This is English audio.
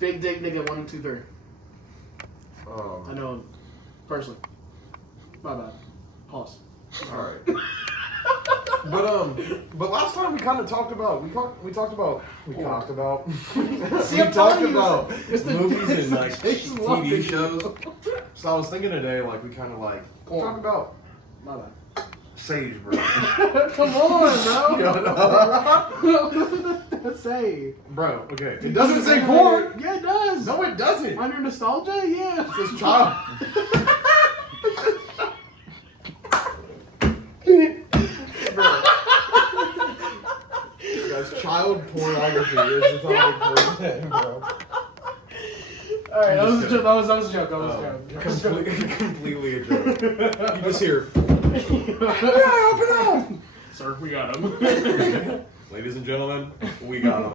Big dick nigga 1, 2, 3. I Um, know personally. My bad. Pause. all right. But last time we kind of talked about we talked about See, I'm telling you, it's the- movies it's and the like Jason TV Love shows. video. So I was thinking today, like we kind of like talk about My bad. Sage, bro. Come on, bro. What does that say? Bro, okay. It doesn't say porn. Yeah, it does. No, it doesn't. Under nostalgia, yeah. It says child. Guys, child pornography is the topic for today, bro. All right, that I'm was a just joke. That was a joke. That was a joke. Completely a joke. You just hear, Sir, we got him. ladies and gentlemen, we got him.